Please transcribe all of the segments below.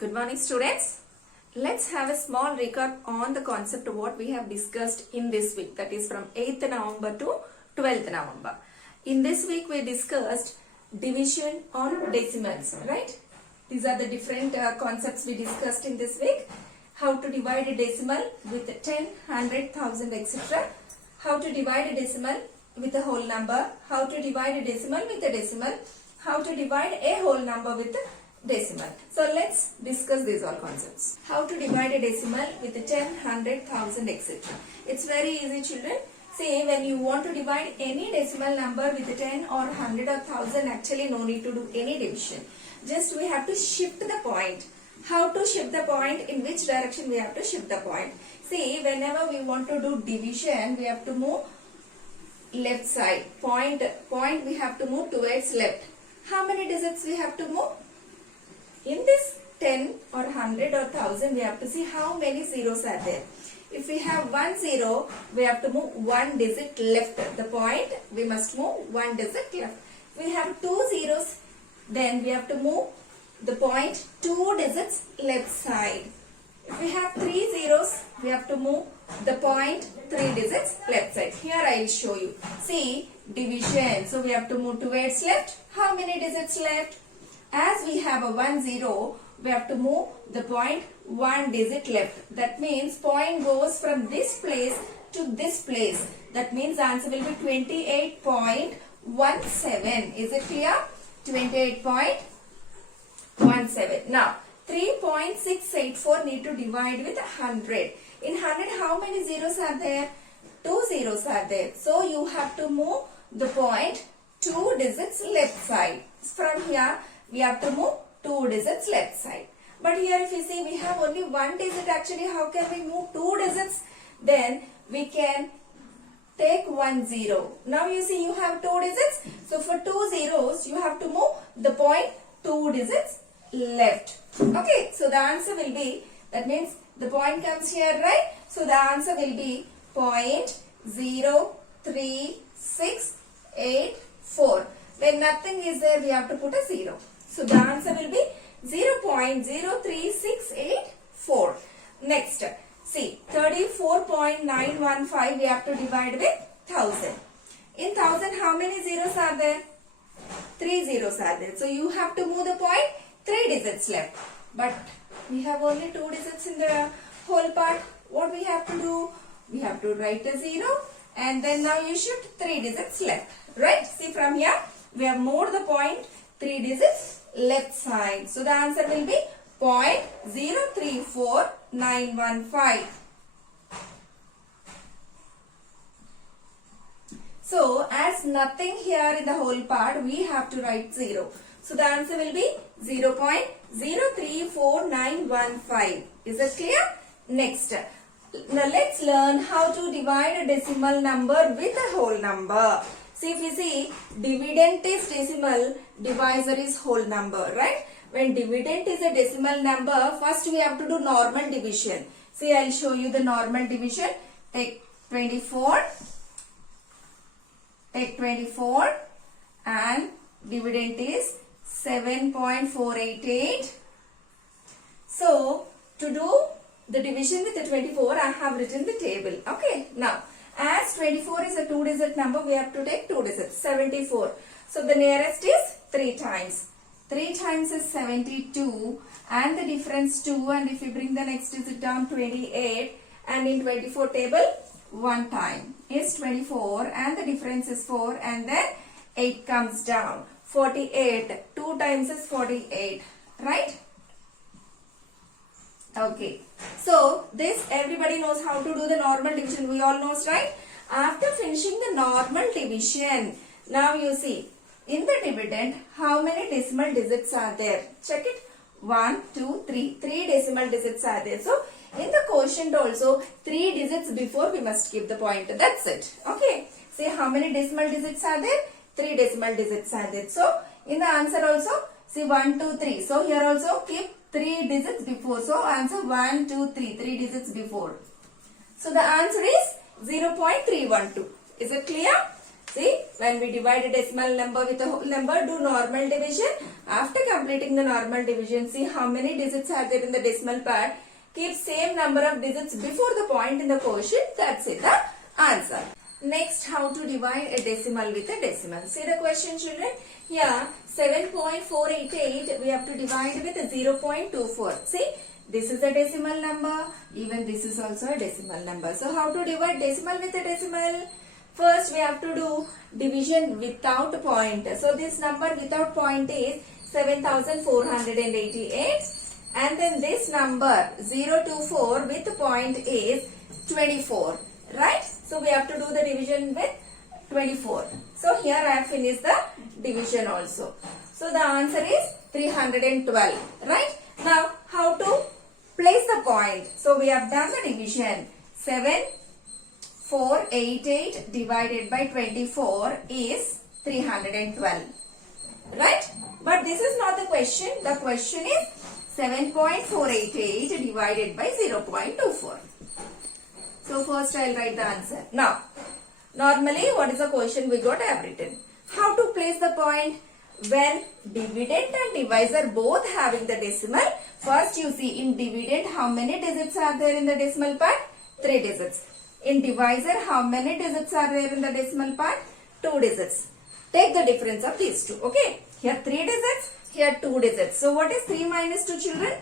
Good morning, students. Let's have a small recap on the concept of what we have discussed in this week, that is from 8th November to 12th November. In this week we discussed division on decimals, right? These are the different concepts we discussed in this week. How to divide a decimal with 10, 100, 1000, etc. How to divide a decimal with a whole number. How to divide a decimal with a decimal. How to divide a whole number with a decimal. So let's discuss these all concepts. How to divide a decimal with 10, 100, 1000, etc. It's very easy, children. See, when you want to divide any decimal number with 10 or 100 or 1000, actually no need to do any division. Just we have to shift the point. How to shift the point? In which direction we have to shift the point? See, whenever we want to do division, we have to move left side. Point we have to move towards left. How many digits we have to move? In this 10 or 100 or 1000, we have to see how many zeros are there. If we have 1 0, we have to move 1 digit left. The point, we must move 1 digit left. If we have 2 zeros, then we have to move the point 2 digits left side. If we have 3 zeros, we have to move the point 3 digits left side. Here I will show you. See, division. So we have to move towards left. How many digits left? As we have a 1 0, we have to move the point 1 digit left. That means point goes from this place to this place. That means the answer will be 28.17. Is it clear? 28.17. Now, 3.684 need to divide with 100. In 100, how many zeros are there? 2 zeros are there. So, you have to move the point 2 digits left side. From here, we have to move 2 digits left side. But here if you see we have only 1 digit, actually how can we move 2 digits? Then we can take 1 0. Now you see you have 2 digits. So for 2 zeros you have to move the point 2 digits left. Okay, so the answer will be, that means the point comes here, right? So the answer will be 0.03684. When nothing is there, we have to put a 0. So the answer will be 0.03684. Next, see, 34.915 we have to divide with 1000. In 1000, how many zeros are there? 3 zeros are there. So you have to move the point 3 digits left. But we have only 2 digits in the whole part. What we have to do? We have to write a 0 and then now you shift 3 digits left. Right? See, from here we have moved the point 3 digits left side. So the answer will be 0.034915. So as nothing here in the whole part, we have to write 0. So the answer will be 0.034915. Is that clear? Next, now let's learn how to divide a decimal number with a whole number. See, if you see, dividend is decimal, divisor is whole number, right? When dividend is a decimal number, first we have to do normal division. See, I will show you the normal division. Take 24 and dividend is 7.488. So, to do the division with the 24, I have written the table. Okay, now, as 24 is a 2 digit number, we have to take 2 digits, 74. So the nearest is 3 times. 3 times is 72 and the difference 2, and if you bring the next digit down, 28, and in 24 table 1 time is 24 and the difference is 4 and then 8 comes down. 48, 2 times is 48, right? Okay, so this everybody knows how to do the normal division. We all knows, right? After finishing the normal division, now you see in the dividend how many decimal digits are there? Check it. 1, 2, 3. 3 decimal digits are there. So in the quotient also 3 digits before we must keep the pointer. That's it. Okay. See how many decimal digits are there? 3 decimal digits are there. So in the answer also see 1, 2, 3. So here also keep 3 digits before. So answer 1, 2, 3. 3 digits before. So the answer is 0.312. Is it clear? See, when we divide a decimal number with a whole number, do normal division. After completing the normal division, see how many digits are there in the decimal part. Keep same number of digits before the point in the quotient. That's it, the answer. Next, how to divide a decimal with a decimal. See the question, children. Here, 7.488 we have to divide with 0.24. See, this is a decimal number. Even this is also a decimal number. So, how to divide decimal with a decimal? First, we have to do division without point. So, this number without point is 7488. And then this number 0 to 4 with point is 24. Right? So, we have to do the division with 24. So, here I have finished the division also. So, the answer is 312. Right? Now, how to place the point? So, we have done the division. 7488 divided by 24 is 312. Right? But this is not the question. The question is 7.488 divided by 0.24. So, first I will write the answer. Now, normally what is the question we got? I have written. How to place the point? When dividend and divisor both having the decimal, first you see in dividend how many digits are there in the decimal part? 3 digits. In divisor how many digits are there in the decimal part? 2 digits. Take the difference of these two. Okay. Here 3 digits, here 2 digits. So what is 3 minus 2, children?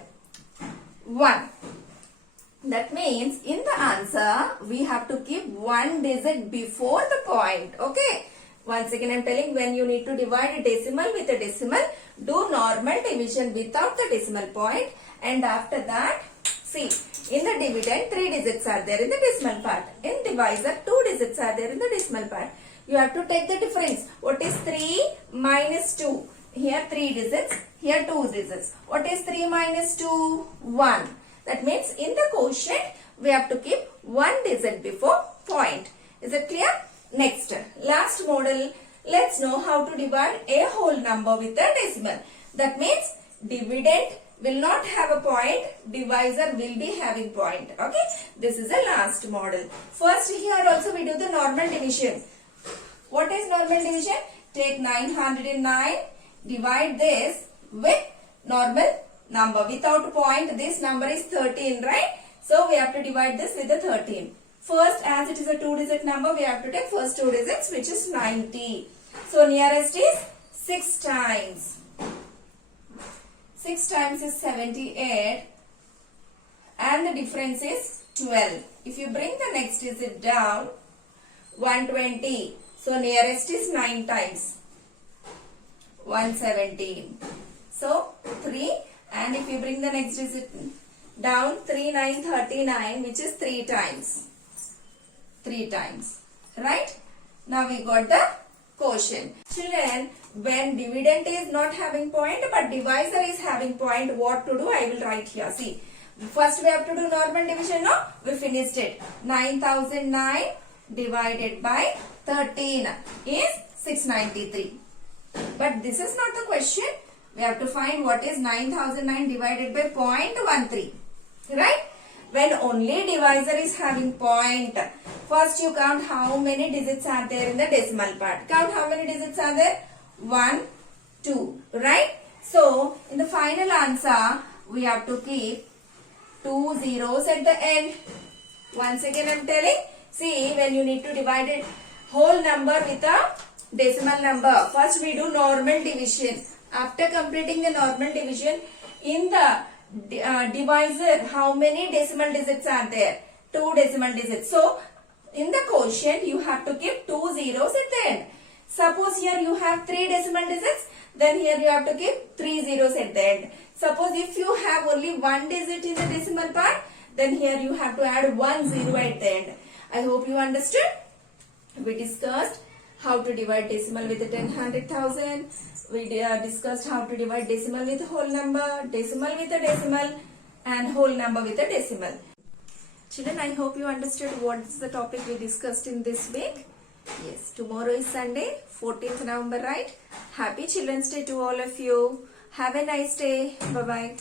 1. That means in the answer we have to keep 1 digit before the point. Okay. Once again I am telling, when you need to divide a decimal with a decimal, do normal division without the decimal point, and after that, see, in the dividend 3 digits are there in the decimal part. In divisor 2 digits are there in the decimal part. You have to take the difference. What is 3 minus 2? Here 3 digits, here 2 digits. What is 3 minus 2? 1. That means in the quotient we have to keep 1 digit before point. Is it clear? Next, last model, let's know how to divide a whole number with a decimal. That means dividend will not have a point, divisor will be having point. Okay, this is the last model. First, here also we do the normal division. What is normal division? Take 909, divide this with normal number. Without point, this number is 13, right? So, we have to divide this with the 13. First, as it is a 2-digit number, we have to take first 2 digits, which is 90. So, nearest is 6 times. 6 times is 78. And the difference is 12. If you bring the next digit down, 120. So, nearest is 9 times. 117. So, 3. And if you bring the next digit down, 3, 9, 39, which is 3 times. 3 times. Right? Now we got the quotient. Children, when dividend is not having point but divisor is having point, what to do? I will write here. See, first we have to do normal division. No? We finished it. 9009 divided by 13 is 693. But this is not the question. We have to find what is 9009 divided by 0.13. Right? When only divisor is having point, first you count how many digits are there in the decimal part. Count how many digits are there? 1, 2. Right? So, in the final answer, we have to keep 2 zeros at the end. Once again I am telling, see, when you need to divide a whole number with a decimal number, first we do normal division. After completing the normal division, in the divisor, how many decimal digits are there? 2 decimal digits. So, in the quotient, you have to keep 2 zeros at the end. Suppose here you have 3 decimal digits, then here you have to keep 3 zeros at the end. Suppose if you have only 1 digit in the decimal part, then here you have to add 1 zero at the end. I hope you understood. We discussed how to divide decimal with a 10, 100,000. We discussed how to divide decimal with a whole number, decimal with a decimal, and whole number with a decimal. Children, I hope you understood what is the topic we discussed in this week. Yes, tomorrow is Sunday, 14th November, right? Happy Children's Day to all of you. Have a nice day. Bye-bye.